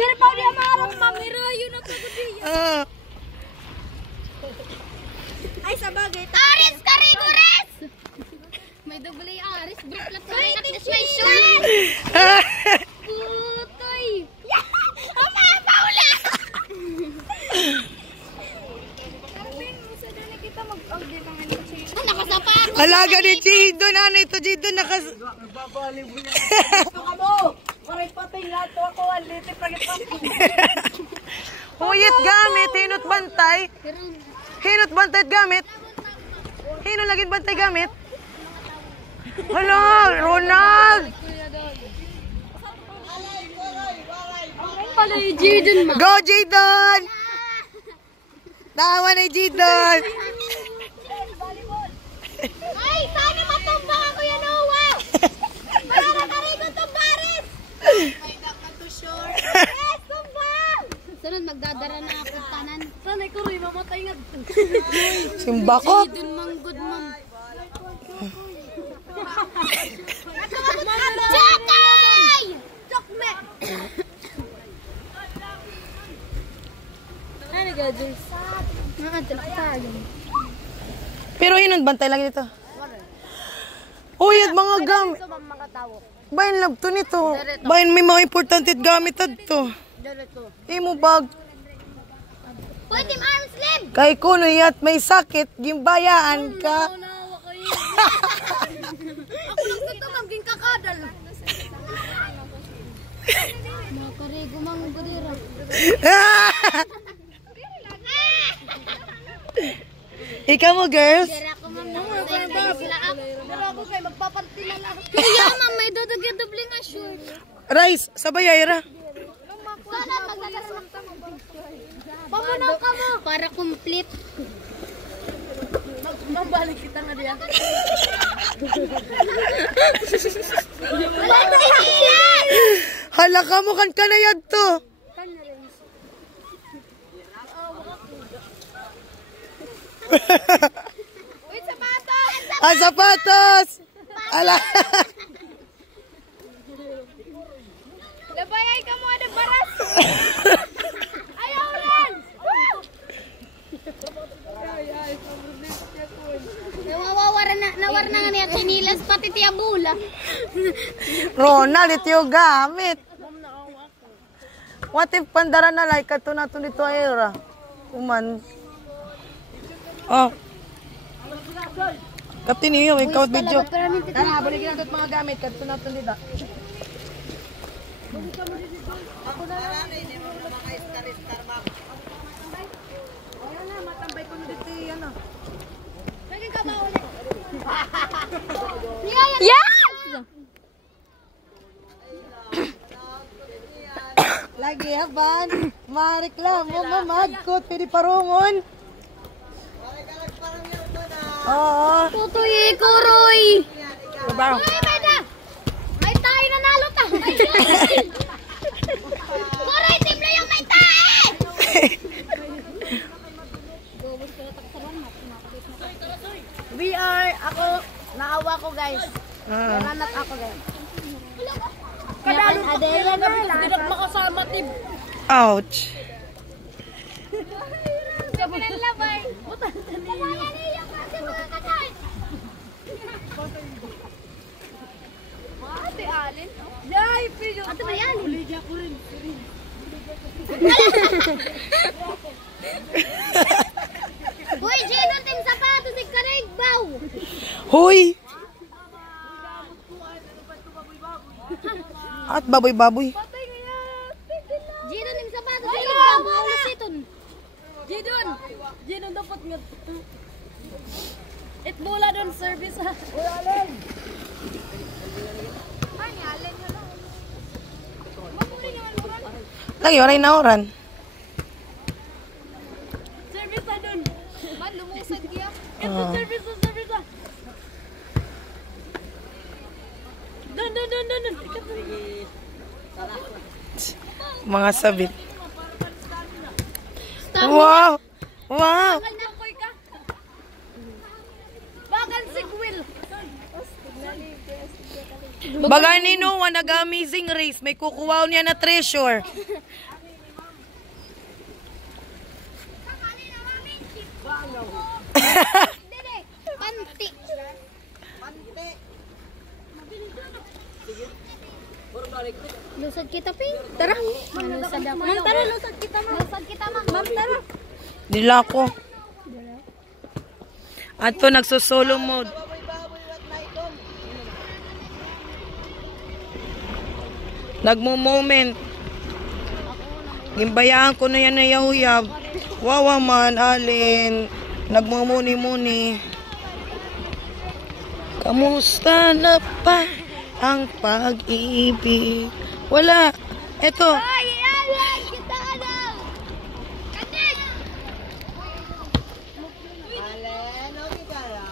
Pero pa dia maharap mamirayo na pagod diya. Ay sabagay. Aris Carigores! May double Aris, bro. That's my shirt. Putoy. Ama, Paula! Karpin, musa na kita mag-order ng ano siya. Nakasapa ako. Alaga ni Jidon. Ano ito, Jidon? Babali mo niya. Ito ka mo. Maray patay lahat to ako. Aliti pagkipang. Huyit gamit. Hinot bantay. Hinot bantay gamit. Hino lagi bantay gamit. Hello, Ronald. Palay, Jidon ma. Go, Jidon. Tawa ni Jidon. Ay, sana matumbang ako yan, Noah! Para karikong tumbaris! May dapat to short. Yes, tumbang! Sunod, magdadara na ako tanan. Sanay ko rin, mamatay nga. Simbako. Jidon manggod, ma'am. Chakay! Chokme! Ano ka, Jules? Nakadalak tayo. Pero hinot bantay lagi dito. Huyit mga gamit. Ito mang makatawok. Bayan lab to nito. Bayan may mga importante gamit to. Dito. Imo bag. Pwede arm sleeve! Kay kuno yat may sakit, gimbayaan ka. Nawa kayo. Ako lang sa tumang, ging kakadal. Mga karigo mang gudira. Ikaw mo, girls? Dira ko ma'am, nakasay sila ako. Pero ako kayo, magpaparty na lang. Kaya ma'am, may dudugyan doble nga short. Rice, sabay ayra. Sana maglalaswang ka mo. Pamunaw ka mo. Para complete. Mabalik kita nga diyan. Wala na yan! Hala ka mo kan kanayad to. Wait, sapatos! Ang sapatos. Ala. Labayay ka mo, ada baras! Ayaw rin! Nawar na nga niya chinilas, pati tiya bula. Ronald, ito yung gamit. What if pandara na like kato na ito dito ayra? Uman. Oh. Kapten niyo, ikaw video. Tara, balikin natin mga gamit. Kato na ito dito. Yes! Lagi haban. Mareklamo, mamagkot. Pwede parungon. Oo. Tutuyi ko, Roy! Diba? Uy, Meda! May tayo nanalo ta! Kuray, timla yung may tayo! VR, ako, naawa ko guys. Nanat ako guys. Kadalot ko kaya na bilang makasama tib. Ouch. Sabi ng labay. Kaya niyo kasi mga kasal. Ate Alin. Yay, piyo. Ate ba yan? Uliga ko rin. Uy, Gino, tim sapatos, ikarigbaw. Hoy! At baboy-baboy. Patay nga yan. Gino, tim sapatos, ikarigbaw. Maulas iton. Jidon. Jidon dapat nga. Itbola doon service ha. Uy, Alin. Ay, Alin. Mamuli nga Loran. Lagi, waray na oran. Service ha doon. Man, lumusad kaya. Ito service ha, service ha. Doon. Mga sabit. Wow! Wow! Bakal na koy ka. Bakal si Will. Bagay ni Noah, nag-amazing race. May kukuhaw niya na treasure. Dede, panti. Lusad kita, Ping. Tara. Lusad ako. Ma'am, tara. Lusad kita, ma'am. Lusad kita, ma'am. Ma'am, tara. Dila ko. Ato nagsusolo mode. Nagmo-moment. Gimbayaan ko na yan na yahuyab. Wawa man, Alin. Nagmumuni-muni. Kamusta na pa ang pag-ibig? Wala. Eto. Ay, ayan. Kita ka daw. Kanin. Alin, okay ka na?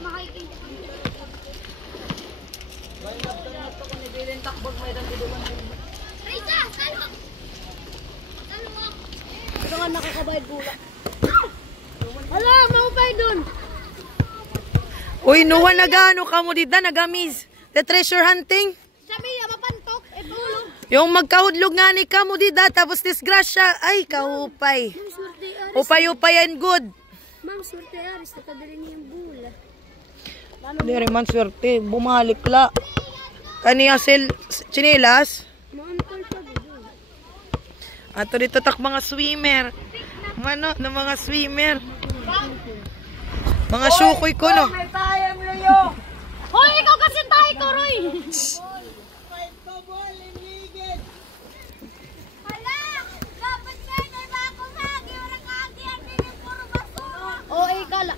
Makikita. Risa, salo. Salo mo. Ito nga nakakabayad pula. Hala, maupay dun. Uy, nuwa nagano ka mo dida, nagamis. The treasure hunting. Sabi, mapantok. Tulog. Yung magkahudlog nga ni ka mo dida, tapos disgrasya. Ay, kahupay. Ma'am, swerte aris. Upay-upay and good. Ma'am, swerte aris. Nakadali niya yung bula. Hindi rin man swerte. Bumalik la. Kaniya chinilas. Maantol pa dun. Ato dito tak mga swimmer. Ano, ng mga swimmer. Mga syukoy ko, no? Hoy, ikaw kasi tayo ko, Roy. Hala, dapat nga na ba ako hagi? Orang hagi, ang dinig puro basura. Oo, ikala.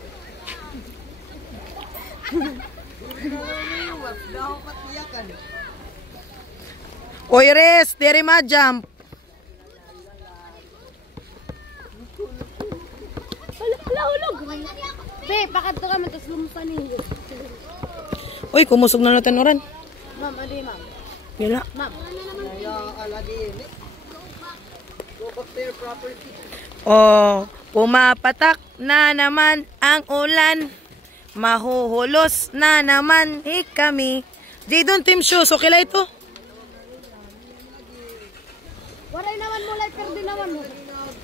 Oy, res, dere ma jump. Hala, hulog. Be, pakat ka man, tapos lumusan niyo. Uy, kumusog na natin oran. Ma'am, adi, ma'am. Yala. Ma'am. Oh, pumapatak na naman ang ulan. Mahuhulos na naman kami. Jadon Team Shoes, okay lang ito? Waray naman mo, like, pero di naman mo.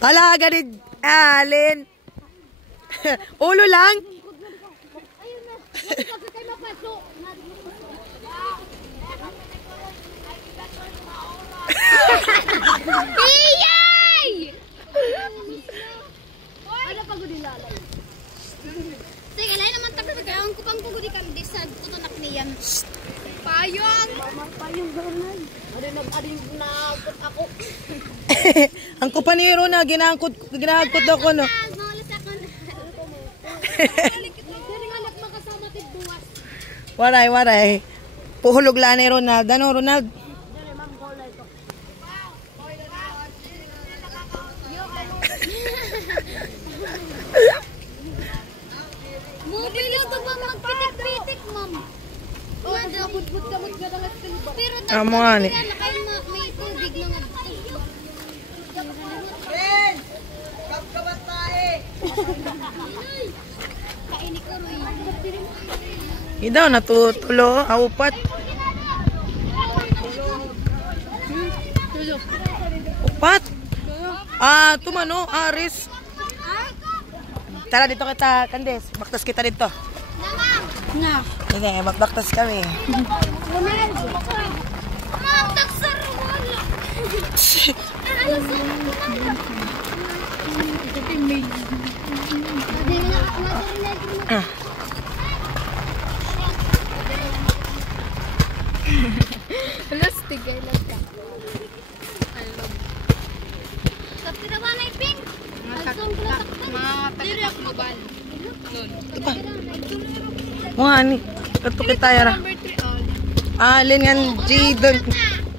Hala, ganit, Alin. Ulo lang? Ayun na. Kasi kayo mapaso. Iyay! Ano pag udilalay? Sige, lain naman tabi. Kaya ang kupang pugudi kami. Disad, tutunak niyan. Payong! Payong ganay. Adi nakakot ako. Ang kupaniro na, ginahagkot ako, no? Mawalas ako na. Dili nga nak makasama tig buwas. Waray. Puhulog lang ni Ronald. Ano, Ronald? Dili, ma'am, bola ito. Mabilis ko ba magpitik-pitik, ma'am? Bud ka na nga silba. Pero Amo nga ni. kayo may tubig na nga. Ben! Kapkabat tayo! Kaini ko rin. Idaw, natutulo. Aupat. Upat. Tumano, Aris. Tara dito kita, Candes. Baktas kita dito. Na. Hindi, baktas kami. Ma'am, taksar wala. Alas, tigay lang ka. Kapti na ba na iping? Mga tatak mabal. Mga ni. Kato kita yara. Alin yan, Jadon.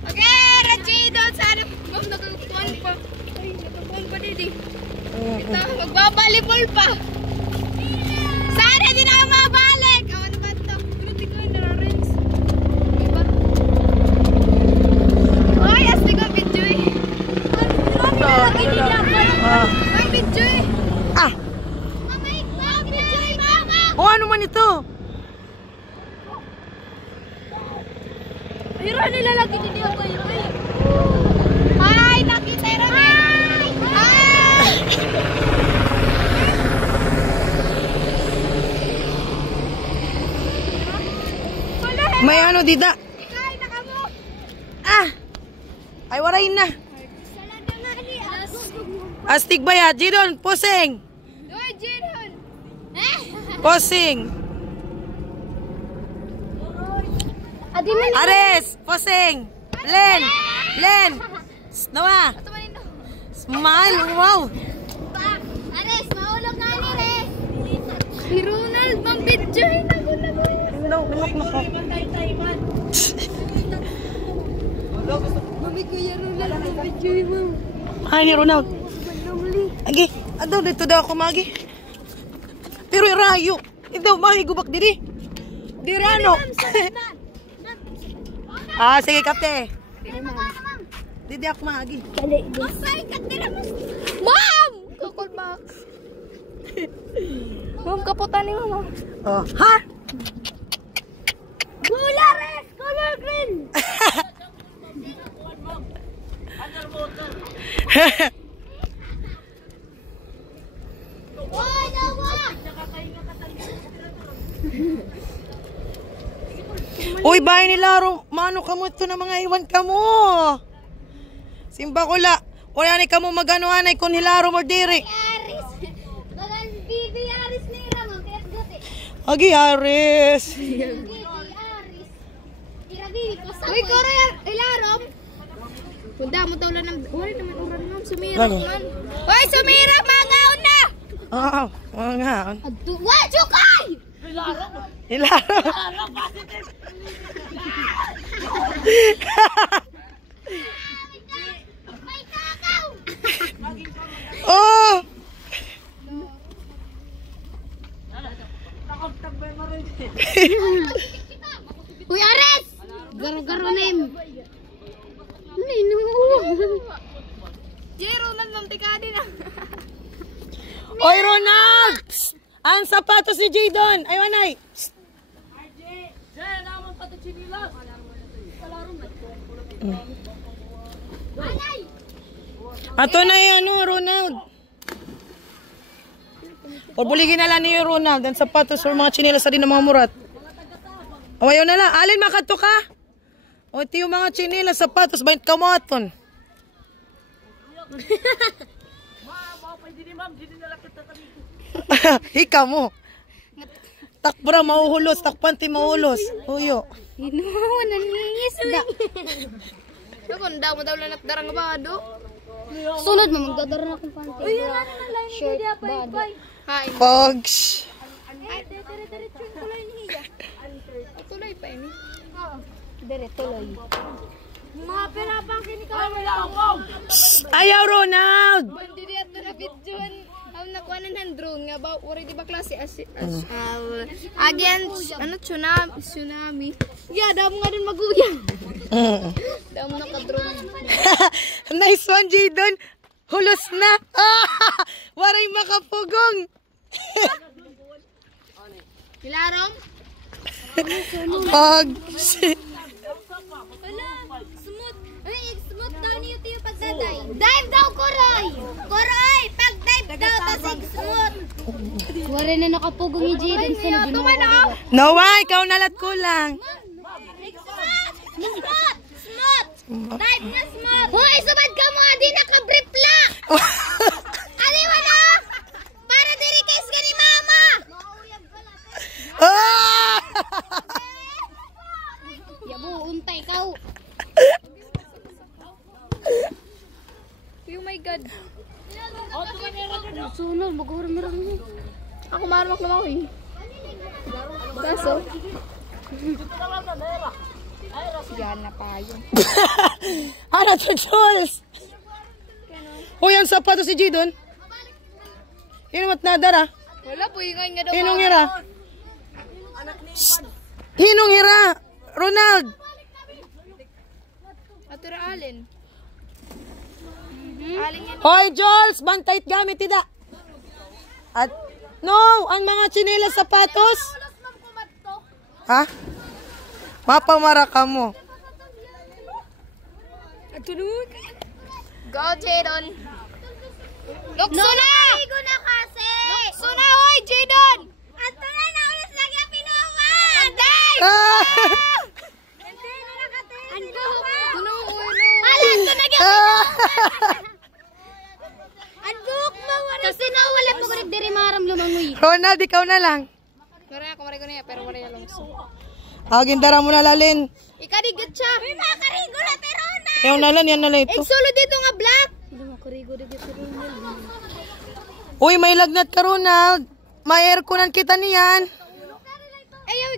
Okay, Rajidon, sana ma'am nagkukuhan pa. Ay, nagkukuhan pa didi. Ito, magbabalibol pa. Sana din ako mabalik. Ano ba ito? Pero di ko yung nararins. Diba? Ay, asli ko, Bidjoy. Ay, Bidjoy. Ah! Mamay, Bidjoy, mama. O ano man ito? Pero nila lagi din ako kayo. Ay, nakita yung Rami. Ay! May ano, dida. Kay, nakamo. Ah! Ay, waray na. Salada nga ni Astig ba ya? Jidon, posing. Doy, Jidon. Posing. Adi man. Ares, posing. Len. Len. Nawa. Smile, wow. Ares, maulog na ni Res. Si Ronald, mambidyohin ako na mo. Mami, Kuya Ronald, mambidyohin mo. Ay, Ronald. Agi, adaw dito daw ako magi. Pero irayo. Ito, mahigubak diri. Dirano. Ah, sige, kapte. Didi ako magi. Masay ka tira mas. Ma'am! Kakol back. Ma'am, kaputan ni Mama. Oh, ha? Gula, Res! Color green! Oy, nawa! Uy, bahay nila, mano ka mo ito na mga iwan ka mo. Simba ko la. Wala ni ka mo maganoanay kung hilaro mo diri. Aris! Bagan Bibi Aris ni Ramon, kaya gati. Agi, Aris. Bibi Aris. Tira Bibi, pasang. Uy, koro ilarom. Kunda mo tawla ng... Uy, naman uran mo. Sumirap Lalo. man. Uy, sumirap! Mga una! Oo, nga. What, Chukay! Hilaro. May kakaw! Oh! Uy, Ares! Garo-garo nim. Nino. Jero lang ng tikadi na. Oy, Ronald! Psst! Ang sapatos ni Jadon. Ay, wanay. Psst! Ato na yung ano, Ronald. O buligin na lang niyo yung Ronald. Ang sapatos or mga chinelas sa din ng mga murat. O ayaw na lang. Alin, makato ka? O ito yung mga chinelas, sapatos. Ba't kamaton? Hika mo. Takbra, mauhulos. Takpanti, mauhulos. Huyo. Hinawa, naningis na. Kung daw mo daw lang darang bado. Sunod mo, magdadaran akong panty. Uy, yan na shirt, bado. Hi. Pogs. Ay, dire-diretso yung tuloy niya. Tuloy pa ini. Oo. Dire, tuloy. Mga pinapang kinikaw. Ayaw, Ronald. Hindi di ato na videoan. Ang nakuha ng drone nga ba? Uri di ba klase against, ano, tsunami. Yeah, daw mo nga din maguyang. Daw mo naka-drone. Nice one, Jadon. Hulos na. Waray makapugong. Hilarong? Pogs. Wala, smooth. Ay, smooth daw niyo tayo pagdaday. Dive daw, Koroy! Koroy! Pag-dive daw, tasig smooth. Wala na nakapugong ni Jaden sa nabinong. Nawa, ikaw nalat kulang. Smooth! Smooth! Dive na smooth! Hoy, sabad ka mga di nakabripla! Aliwa na! Para diri kays ka ni Mama! Ah! Yabo, untay ka. Oh my God. Sunod, mag-urang-urang mo. Ako marmak naman ko eh. Kaso? Yan na pa yun. Ano to, Jules? Uy, ang sapatos si Jadon. Hinumot na dara. Wala po, ingay nga daw. Hinong hira. Hinong hira. Ronald. Atura Alin. Alin yan. Hoy, Jules, bantayt gamit ida. At no, ang mga tsinelas sapatos. Ha? Mapamara ka mo. Go, Jadon. Lukso na! Ligo na kasi! Lukso na, hoy, Jadon! Ato na, naulas lagi ang pinuwan! Pag-dive! Ah! Anduk mo, kasi nawala po ko diri maram lumangoy. Ronald, ikaw na lang. Mara ko na pero mara lang. Gindara mo na lalin. Ikadigat siya. Uy, makarigo na terona. Ayaw na lang, yan na lang ito. Solo dito nga black. Uy, may lagnat ka, Ronald. May airconan kita niyan. Ayaw.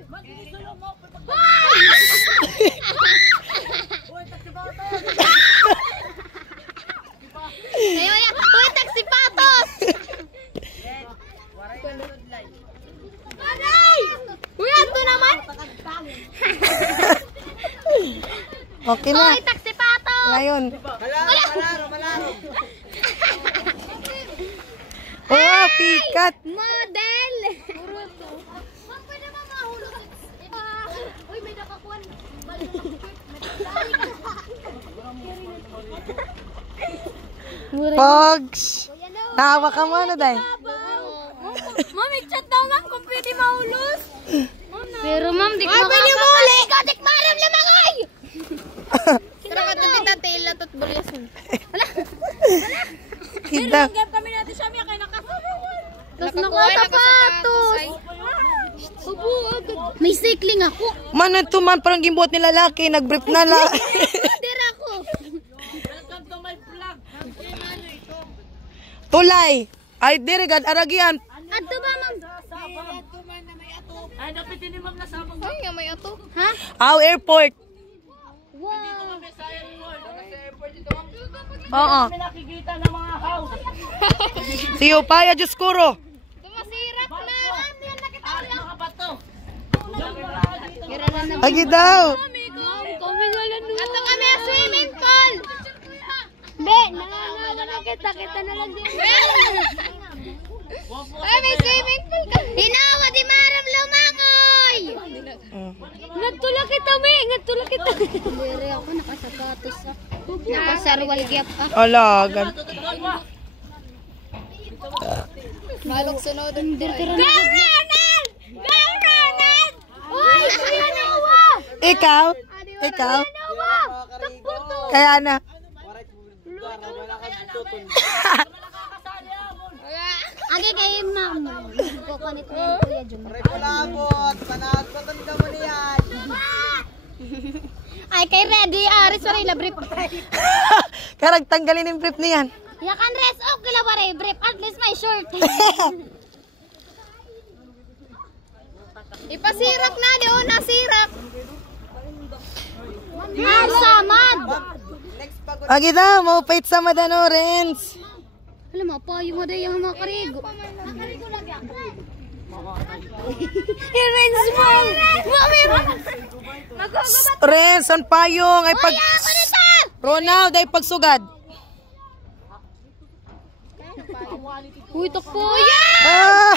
Ayaw ya. Uy, taxi patos. Aray! Uy, ato naman. Okay na. Uy, taxi patos. Ngayon. Malaro. Oh, pikat. Model. Pwede ba mahulog? Uy, may nakakuan. Pogs. Tawa ka mo, ano, day? Mami, chat daw ma'am kung pwede mahulog. Pero ma'am, di ko makakapali. Dik maram lamangay. Pero katatin natin ilat at bulyasan. Kita. Kami natin siya, may kaya nakasabawan. Tapos nakasapatos. May cycling ako. Man, ito man, parang gimbuhat ni lalaki. Nag-brief na lang. Dira ako. Tulay. Ay, dirigad, aragian. Ato ba ma'am? Ay, napitin ni ma'am na sabang. Ay, nga may ato. Ha? Aw, airport. Wow. Oo. Nakikita ng mga house. Si Upaya, Diyos kuro. Tumasirap na. Mga bato. Agi daw. Ato kami ang swimming pool. Be, nakakita kita na lang din. Ay, may swimming pool ka. Hinawa di maram lumangoy. Nagtula kita, me. Nagtula kita. Dere ako, nakasapatos. Nakasarwal gyap ako. Alagan. Malok sunod. Go, Ronald! Go, Ronald! Uy, kuya Nowa! Ikaw? Ikaw? Nowa! Takbo to! Kaya na. Agi kay ma'am. Kukunit na yung kuya Jum. Kulabot. Panagpatan ka mo niyan. Ay, kay ready. Aris, wala ila brief. Karag tanggalin yung brief niyan. Yakan rest, okay la wala brief. At least may short. Ipasirap na, di o nasirap. Samad! Next pagod. Agi daw, maupait sa Madano, Renz. Alam mo pa, yung mga yung mga karigo. Renz mo! Mami! Renz, on payong. Ay pag... Ako nito! Ronald, ay pagsugad. Uy, takpo! Yeah! Ah!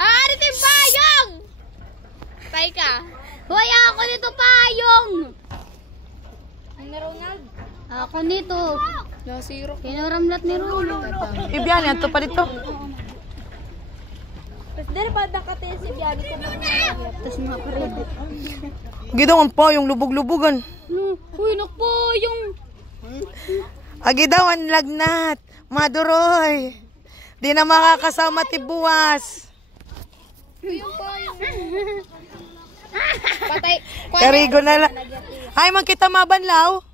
Ah, dito yung payong! Pay ka. Hoy, ako nito payong! Ano, Ronald? Ako nito. Nasiro. Kinaramlat ni Ronald. Ibiyan, yan to pa dito. Dere ba dakatin si Biani ko na. Tapos mga karigo. Agi daw, ang payong, lubog-lubugan. Uy, nakpayong! Agi daw, ang lagnat. Maduroy. Di na makakasama tibuwas. Yung payong. Patay. Karigo na lang. Ay, man kita mabanlaw.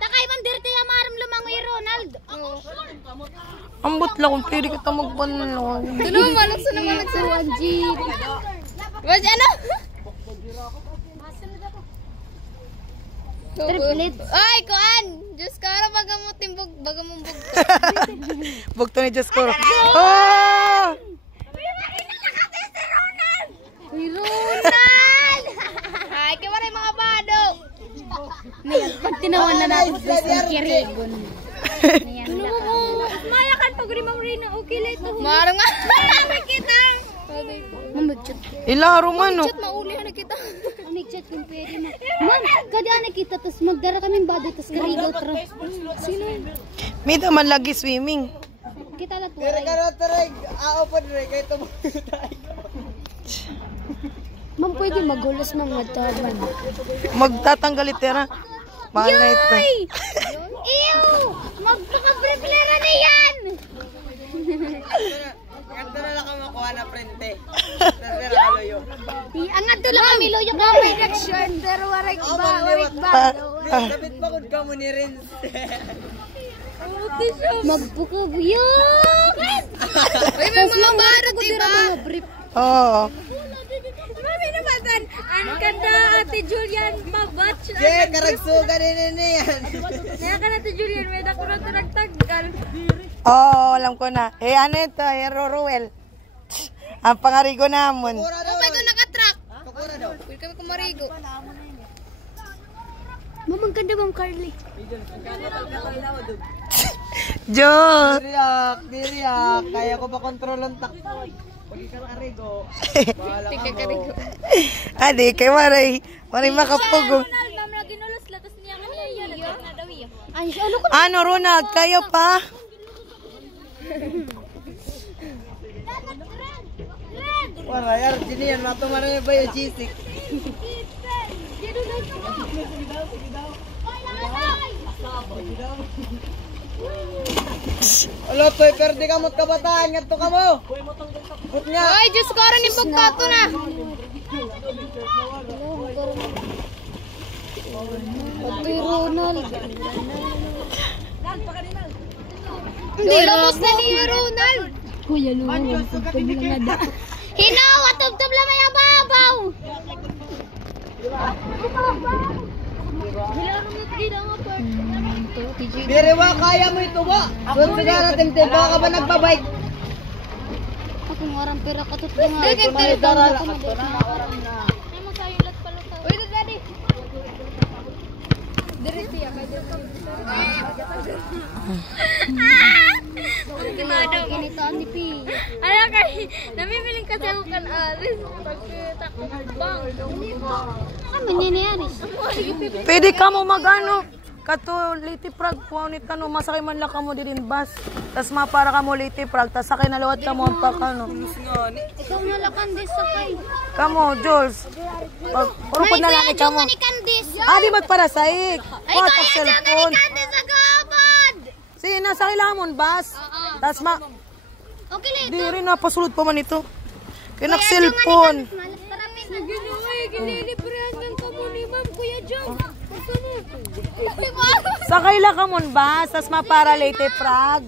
Takay man dirti amaram lumangoy Ronald. Ambot lang kung pwede kita magbanlaw. Tulong malok sa naman sa wajib. Waj ano? Triplet. Ay, kuan. Diyos ko, ara baga mo timbog, baga mo bug. Bugto ni Diyos ko. Oh! Uy, Ronald! Ay, kaya maray mga bado. Ngayon, pag tinawan na natin sa kirigon. Maya kan pag rin mamrin na okay lang ito. Marang nga. Makita. Mamagchat. Ilaro man, no? Chat, maulihan na kita. Mamagchat kung pwede na. Ma'am, kadaan na kita, tapos magdara kaming bado, tapos karigaw tra. Sino yun? May naman lagi swimming. Kita lang po. Kaya karatarig. Aopan rin. Kaya ito mo tayo. Ma'am, pwede magulos ng magtaban. Magtatanggal itera. Mahal na ito. Ew! Magpaka-prepare na yan! Ganto na lang ako makuha na prente. Pero halo yun. Ang ato lang kami loyo ka reaction pero warik ba? Dapat pa kung ka mo ni Renz. Magpukabuyok! Uy, may mga barot, diba? Oo. Mami naman, ang kanda Ate Julian mabatch. Kaya karagsuga din yan. Kaya ka na Ate Julian, may dako na ito nagtaggal. Oo, alam ko na. Eh, ano ito? Ruel. Ang pangarigo namon. Tukura daw. Oh, may ito nakatrack. Tukura daw. Pwede kami kumarigo. Mamang ganda, Ma'am Carly. Diyos. Diriyak. Kaya ko pa kontrol ang takbo. Pag ikaw arigo, bahala ka mo. Adi, kay Maray. Maray makapugong. Ma'am, naginulos latas niya kanina. Na daw iya. Ay, ano ko? Ano, Ronald? Kayo pa? Wala, Argentinian. Matumarin ba yung G6? Alo, toy, perde ka mo't kabataan. Ngadto ka mo. But nga. Ay, Diyos ko, rin yung bugkato na. Ate Ronald. Hindi, labos na ni Ronald. Kuya Lolo, tubtub lang na. Hinaw, tubtub lang may ababaw. Dire ba, kaya mo ito ba? Doon sigara, temte, baka ba nagbabike? Ako nga pera ka tut nga. Ito na yung daral. Ito na, oras na. Uy, daddy. Dire siya, kaya Kimadaw. Ginitaan ni Pi. Ala kay, namimiling kasi ako kan Aris. Pagkita ko ng bang. Ano nangyayari? Pwede ka mo mag-ano. Kato, liti prag. Puanit ka no. Masakay man lang ka mo din bus. Tas mapara ka mo liti prag. Tas sakay na lawat ka mo ang pakano. Ikaw na lang Candice sakay. Kamo, Jules. Puro po na lang ka mo. Ni Candice. Di magpara saik. Ay, What kaya siya ka ni cellphone. Candice sa gabad. Sige, nasa kailangan bus. Tas Okay lang. di rin napasulot pa man ito. Kinak cellphone. Naginuwi, ginilibrihan ng kamo ni Ma'am Kuya Jong. Sakay lang ka mon bus. Tas mapara liti prag.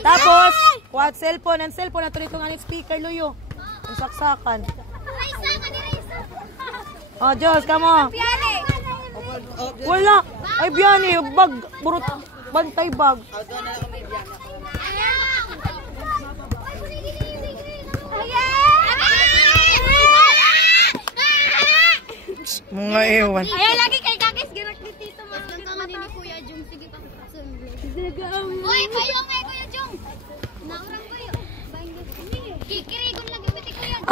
Tapos, what cellphone? Ang cellphone na ito nito nga ni speaker luyo. Ang saksakan. Raisa ka ni Raisa. Oh, Jules, kamo. Piani. Wala. Ay, biyani. Bag. Burot. Bantay bag. Mga ewan. Ayaw lagi kay Kakis, ginak ni Tito. Mas lang ka ni Kuya Jong. Sige pa. Uy, kayo nga Kuya Jong. Naurang kayo. Kikirigon lang yung biti Kuya Jong.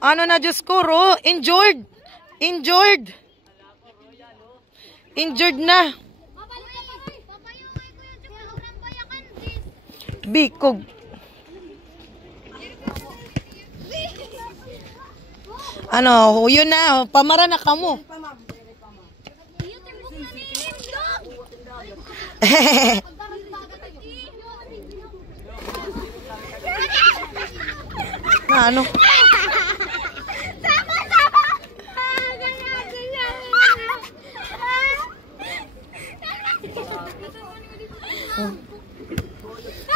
Ano na, Diyos ko, Ro? Injured na. Papayo nga Kuya Jong. Naurang bayakan. Bikog. Ano, yun na. Pamara na ka mo. Na ano?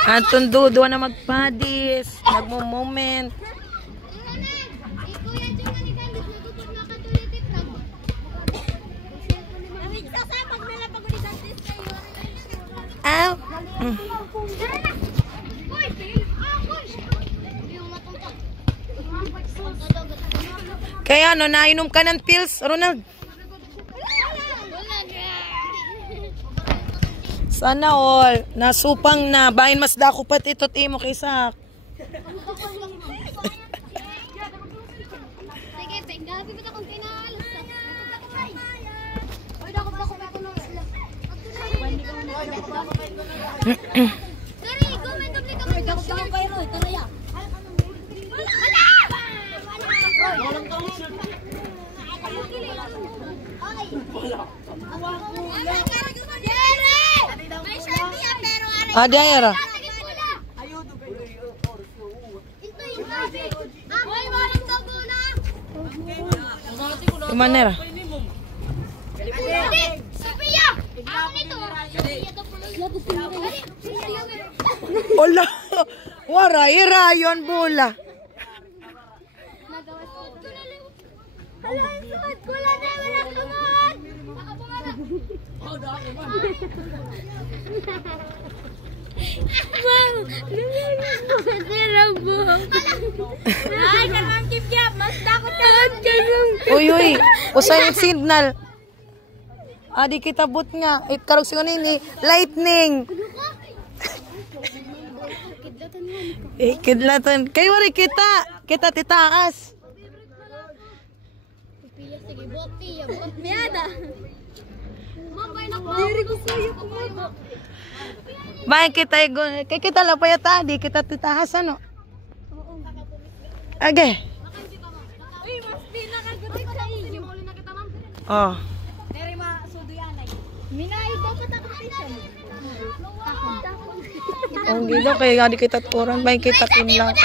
Anton Dudo na magpadis. Nagmo-moment. Ow. Kaya ano, nainom ka ng pills, Ronald? Sana all. Nasupang na. Bahin mas dako pati ito timo kaysa. Sige, gabi ba akong pinahalos? Oy, dako pa ko may kuno sila. Dari, go may doble ka mo. Dako pa kayo, tara ya. Wala! Walang kausap. Ay. Adi ayara. Imanera. Ola. Wara ira yon bola. Uy, usay signal. Adi kita but nga. Karog siya ni lightning. Kidlatan. Kayo rin kita. Kita titaas. Bayan kita kay kita lang pa yata. Di kita titaas ano. Age. Oh. Ang gila kaya nga di kita turan. Bayan kita kinlang.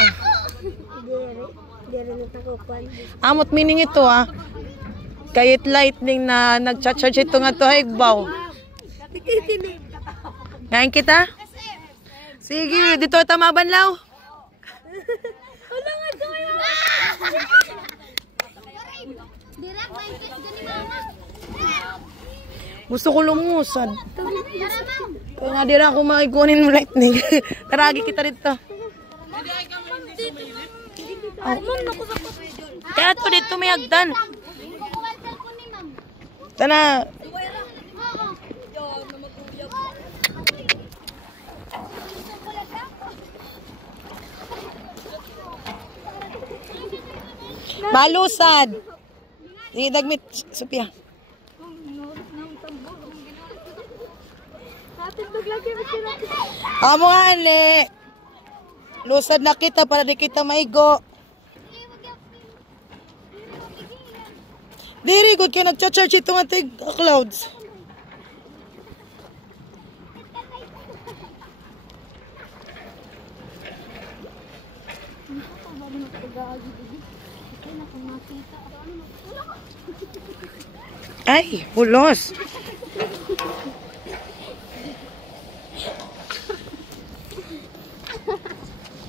Amot meaning ito ah. Kahit lightning na nag-charge ito nga to haigbaw. Ngayon kita? Sige, dito tamabanlaw. Gusto ko lumusad. Kaya nga di rin ako makikunin mo lightning. Taragi kita dito. Oh. Kaya to dito may hagdan. Tana. Malusad. Ni dagmit Sophia. Amo nga ani. Lusad na kita para di kita maigo. Diri good kay nagcha-charge ito nga tig clouds. Ay, hulos.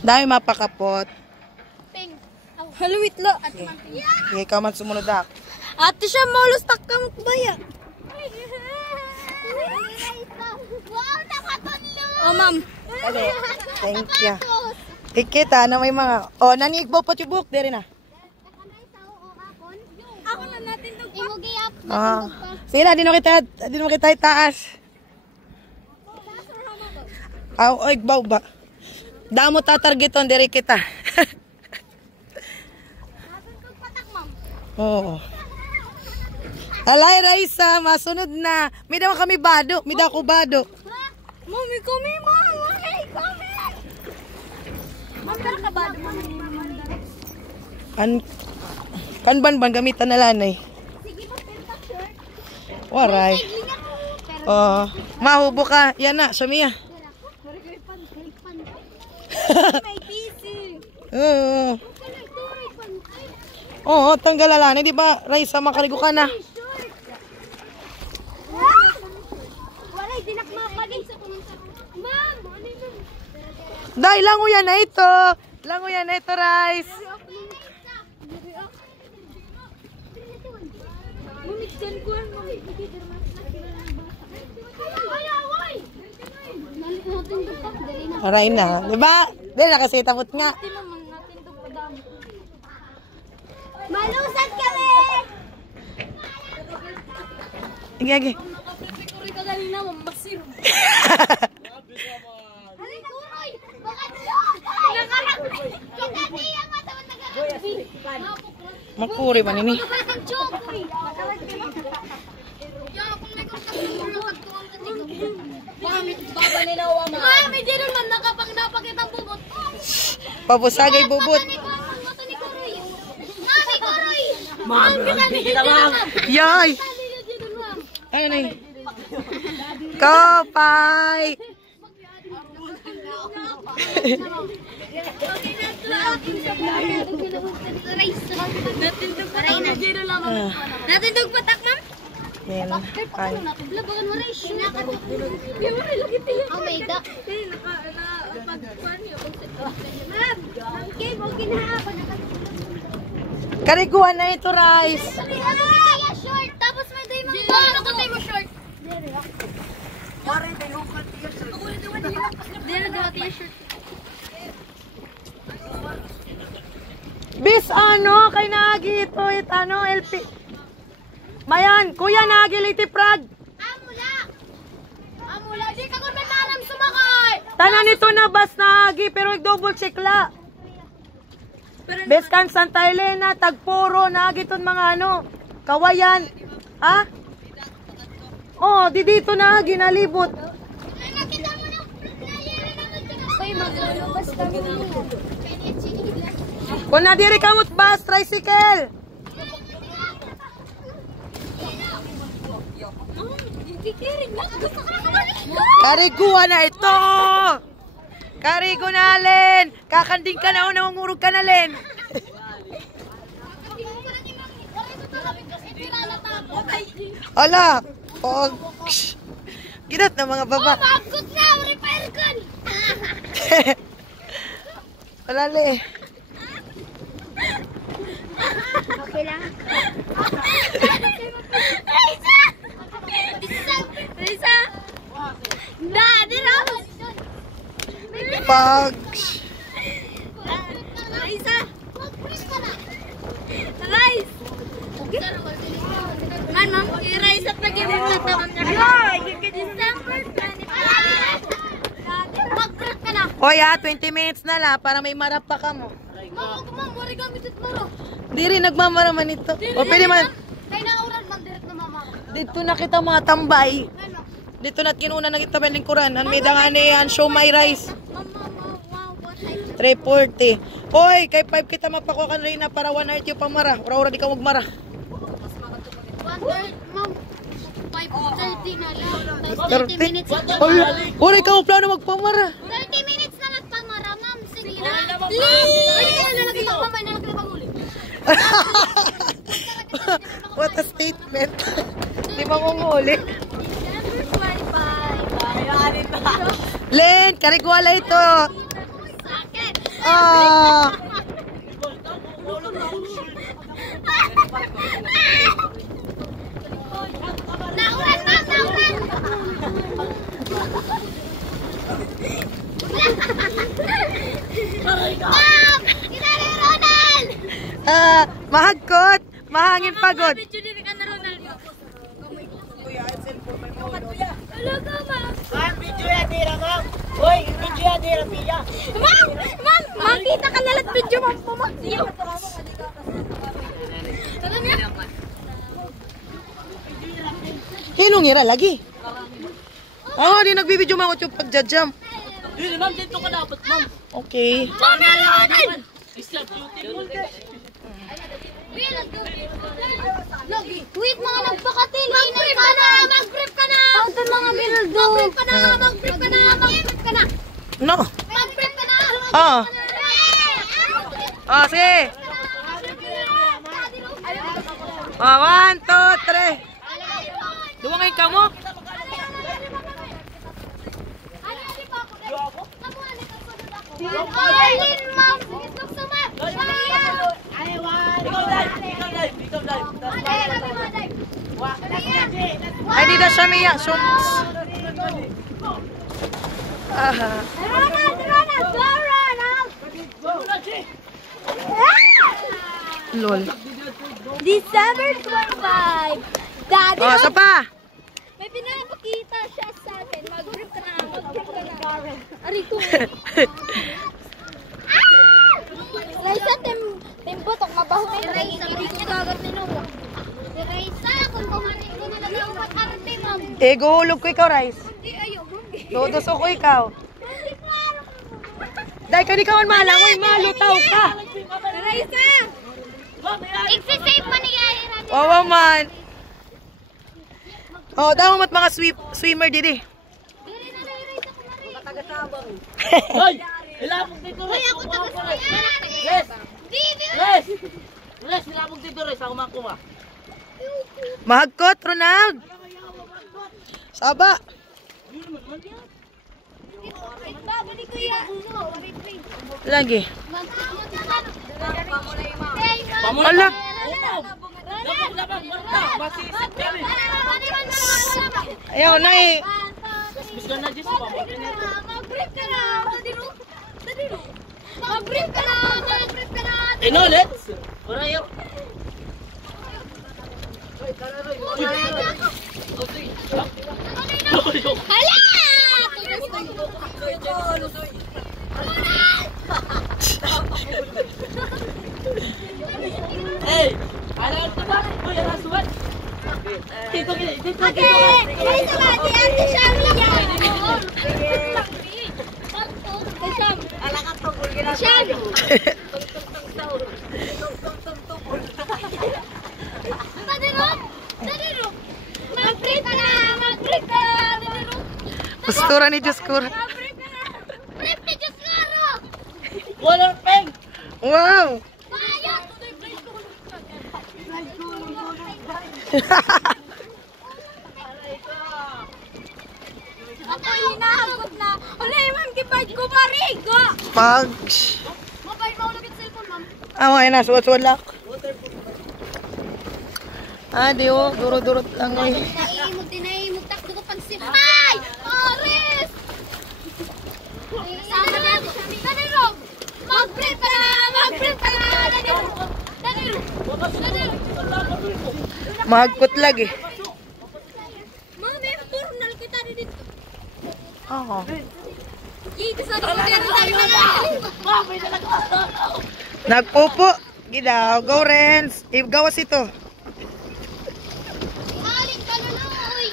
Dahil mapakapot. Haluwit lo. Okay, ikaw man sumunod ako. Ate siya, maulos takam ko ba yan? Wow, nakatunlo! Oh, ma'am. Dali. Thank you. Ikita na may mga... Oh, nanigbo pa tibuk. Diri na. Ako na natin ito. Imugiyap. Sige na, di mo kita itaas. Aw, oy, baw ba? Damo tatargeton, diri kita. Oo. Alay, Raisa, masunod na. May daw kami bado. May daw ko bado. Mami, kami, mami, kami. Mami, ka bado, mami. Kanban gamitan na lanay. Sige, pa shirt. Waray. Oh, mahubo ka. Yan na, Shamia. May busy. Oo. Oo, tanggalalani. Di ba, Raisa, makaligo ka na. Walay, dinak makagin sa pumunta. Ma'am, ano yun? Dahil lango yan na ito. Lango yan na ito, Rice. Mumiksan ko ang mga Aray na. Di ba? Dahil na kasi tapot nga. Malusad kami! Ige. Makuri man ini. Mami, di naman nakapag napakitang bubot. Papusagay bubot. Mami, Kuroy! Mami, kita ma'am! Yay! Ayun ay. Kopay! Natindog patak, ma'am? Yan. Ay. Labagan mo rin. Oh my God. Ma'am, okay, okay na. Kariguan na ito, Rice. Sabi kaya short, tapos may day mga ano ko tayo mo short. Dere daw t-shirt. Bis, ano, kay Nagi ito, ano, LP. Mayan, kuya Nagi, Liti Prag. Amula, di ka kung nananam sumakay. Tanan ito na bas Nagi, pero double check la. Beskan Santa Elena, Tagpuro, Nagi ito mga ano, Kawayan. Ha? Oh, di dito Nagi, nalibot. Nakita mo na player naman. Hoy, maglulubas kami nila. Kung nadiri kamot bus, tricycle. Kariguan na ito. Karigo na, Len. Kakanding ka na o nangungurog ka na, Len. Ala. Oh, ginat na mga baba. Magot na, repair gun. Wala, Le. Okay lang. Raisa! Raisa! Daddy Ramos! Pag. Raisa! Rice! Man, ma'am, i-rice at nag-ibig na tawag niya. Ay, December 25. Mag-grip ka na. Hoy, 20 minutes na la para may marap pa ka mo. Ma'am, wari gamit at maro. Di rin nagmamara man ito. O pwede man. Kaya nauran, mag-direct na mama. Dito na kita mga tambay. Dito na't kinuna na kita lingkuran. Ang may dangan yan, show my rice. Wow, what type? 340. Hoy, kay 5 kita mapakuha ka rin na para 1 hour yung pamara. Ura di ka magmara. 1:30, ma'am. 5:30 na lang. 30 minutes. Hoy, ikaw ang plano magpamara. 30 minutes na nagpamara, ma'am. Sige na. Lalagay ko, mama. Nalagay na pag-uli. What a statement. Di ba ngunguli? December 25. Len, karigwala ito. Sakit. Ah. Naulan, ma'am. Naulan. Ma'am! Kinali Ronald! Mahagkot. Mahangin pagod. Video din ka na Ronald. Talaga, ma'am. Ma'am! Ma'am! Makita ka nalang video, ma'am. Pumakyo. Tara niya. Hinong ira lagi. Oh, di nagbibidyo mga yung pagjajam. Hindi, ma'am, dito ka dapat, ma'am. Okay. Ma'am, Ronald! Wait, mga nagpakatil. Mag-grip ka na! Mag-grip ka na! Fountain mga bildo. Mag-grip ka na! Mag-grip ka na! Mag-grip ka na! No. Mag-grip ka na! Ah. Ah, sige. 1, 2, 3. Duwa ngayon ka mo. Arlene, ma'am! Gusto mo! Ay, di na siya miya. Shucks. Ronald! Ronald! Go, Ronald! Lol. December 25. Daddy, Oh, sa pa. may pinapakita siya sa akin. Mag-grip ka na. Mag-grip ka na. Arito. Raisa, timbutok. Mabaho na yung Raisa. Hindi ko kagat ni Noah. Si Raisa, kung kumanin ko na lang yung arte, ma'am. Eh, guhulog ko ikaw, Rice. Hindi, ayaw. Dodos ko ikaw. Dahil ka di ka man malang, uy, malutaw ka. Raisa! Exi-save mo niya. Wawa man. Oh, daw mat mga swimmer didi. Hoy! Ilapog dito, Hoy, Res. ako taga-siyari. Res! Dito. Res! Res, ilapog dito, Res. Ako makuha. Mahagkot, Ronald. Saba. Babalik ko yan. Lagi. Pamula. Ala. Lapag, marta. Basisip kami. Ayaw na eh. Bis ka na, Jess. Pamula. Mag-brief ka na. Dadino. Mag-brief ka na. Let's. Wala yun. Hala! Hey! Alam ka ba? Uy, alas suwan. Dito ka. Dito ba? Di ate Shami yan. Shami. Dadino. Mag-brief ka na. Dadino. Pastura ni Diyos ko. Mag-brief ka na. Brief ni Diyos Karo. Walang peng! Wow! Bayot. Ako hinahagot na. Wala yung gipad ko marigo. Pag... Mobile mo ulit cellphone, ma'am. Away na, suwat-suwat lang. Di oh, durot-durot lang eh. Naiimog, takdo ko pang sipay! Oris! Sama natin siya. Danilo! Mag-brief ka na! Danilo! Mahagkot lagi. Mami, turnal kita dito. Oo. Dito sa dito. Nagpupo. Gidaw. Go, Renz. Gawas ito. Balik ka na na, oy!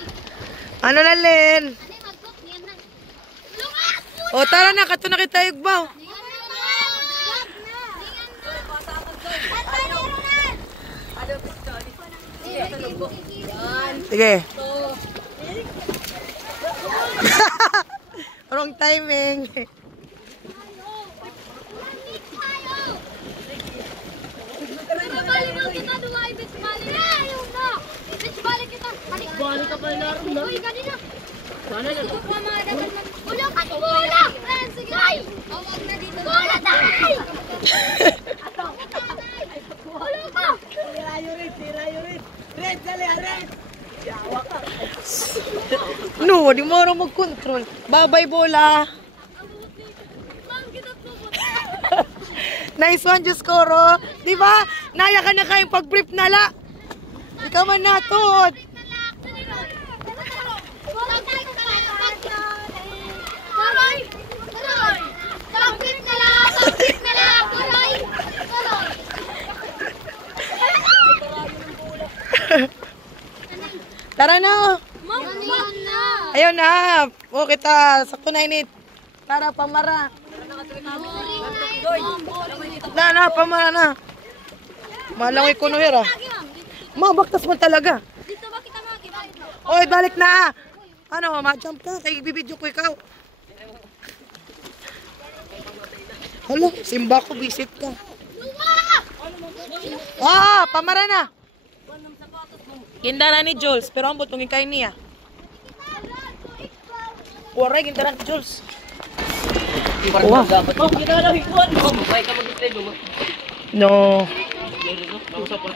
Ano na, Len? Ano yung mag-book niya na? Lungas mo! O, tara na. Kato na kita igbaw. Sige. Wrong timing. Balik ka pa yung laro na. Uy, kanina. Sana na. Ulo ka, bola! Sige! Huwag na dito. Bola, tayo! Ulo ka! Red, dali, Red! No, di mo rin mag-control. Babay, bola. Nice one, Diyos Koro. Di ba? Naya ka na kayong pag-brief nala. Di ka man natod. Tara na. Ayaw na. O kita. Sakto na init. Tara, pamara. Na, pamara na. Malangoy ko no hira. Mabaktas mo talaga. Dito ba kita makikita? Oy, balik na. Ano, ma-jump ka. Kaya ibibidyo ko ikaw. Hala, simba ko. Visit ka. Pamara na. Gindara ni Jules. Pero ang butong ikay niya. Waray, gindara ni Jules. Wow. Oh, kita na hikuan. Oh, mabay ka mag-slide mo. No. Usap pa.